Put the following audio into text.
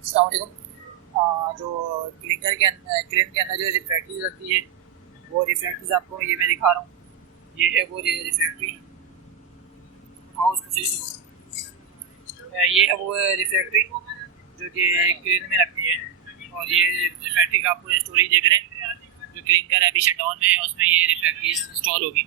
अस्सलाम वालेकुम। जो क्लिन के अंदर जो रिफ्रैक्टरीज रखती है वो रिफ्रैक्टरीज आपको ये मैं दिखा रहा हूँ। ये है वो रिफ्रैक्टरी। हाँ, उसको सही से ये है वो रिफ्रैक्टरी जो कि क्लिन में रखती है। और ये रिफ्रैक्टरी का आपको स्टोरेज देख रहे हैं, जो क्लिनकर अभी शट डाउन में है उसमें ये रिफ्रैक्टरीज इंस्टॉल होगी।